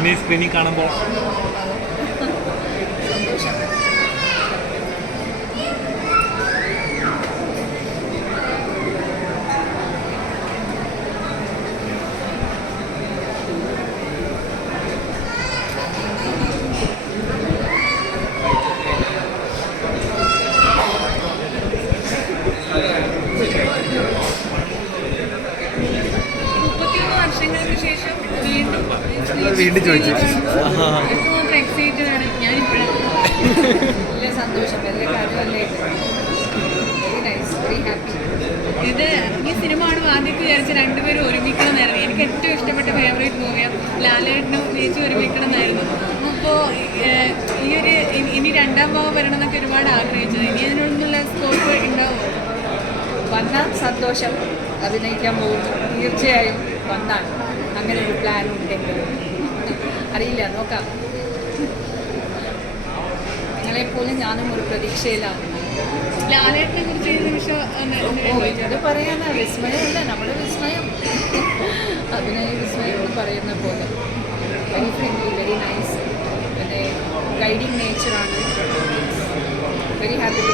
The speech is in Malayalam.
ഇനി സ്ക്രീനിൽ കാണുമ്പോൾ വീണ്ടും ചോദിച്ചു. സന്തോഷം, വലിയ കാര്യമല്ലേ. Very nice, very happy. ഇത് ഈ സിനിമ ആണ് ആദ്യത്തെ വിചാരിച്ച രണ്ടുപേരും ഒരുമിക്കണമെന്നായിരുന്നു. എനിക്ക് ഏറ്റവും ഇഷ്ടപ്പെട്ട ഫേവറേറ്റ് മൂവിയാണ്. ലാലേട്ടനും ചേച്ചി ഒരുമിക്കണമെന്നായിരുന്നു. അപ്പോൾ ഈ ഒരു ഇനി രണ്ടാം ഭാഗം വരണം എന്നൊക്കെ ഒരുപാട് ആഗ്രഹിച്ചത്. ഇനി അതിനൊന്നുള്ള സ്കോപ്പ് ഉണ്ടാവുമോ? വന്നാൽ സന്തോഷം. അഭിനയിക്കാൻ പോകുന്നു, തീർച്ചയായും വന്നാൽ. അങ്ങനെ ഒരു പ്ലാൻ ഉണ്ടെങ്കിൽ അറിയില്ല, നോക്കാം. നിങ്ങളെപ്പോലെ ഞാനും ഒരു പ്രതീക്ഷയിലാണ്. ലാലേട്ടനെ കുറിച്ച് ഈ നിമിഷം ഇത് പറയാനാ വിസ്മയമല്ല, നമ്മുടെ വിസ്മയം. അഭിനയ വിസ്മയം എന്ന് പറയുന്ന പോലെ വെരി ഫ്രണ്ട്ലി, വെരി നൈസ്, പിന്നെ ഗൈഡിങ് നേച്ചറാണ്. Very happy to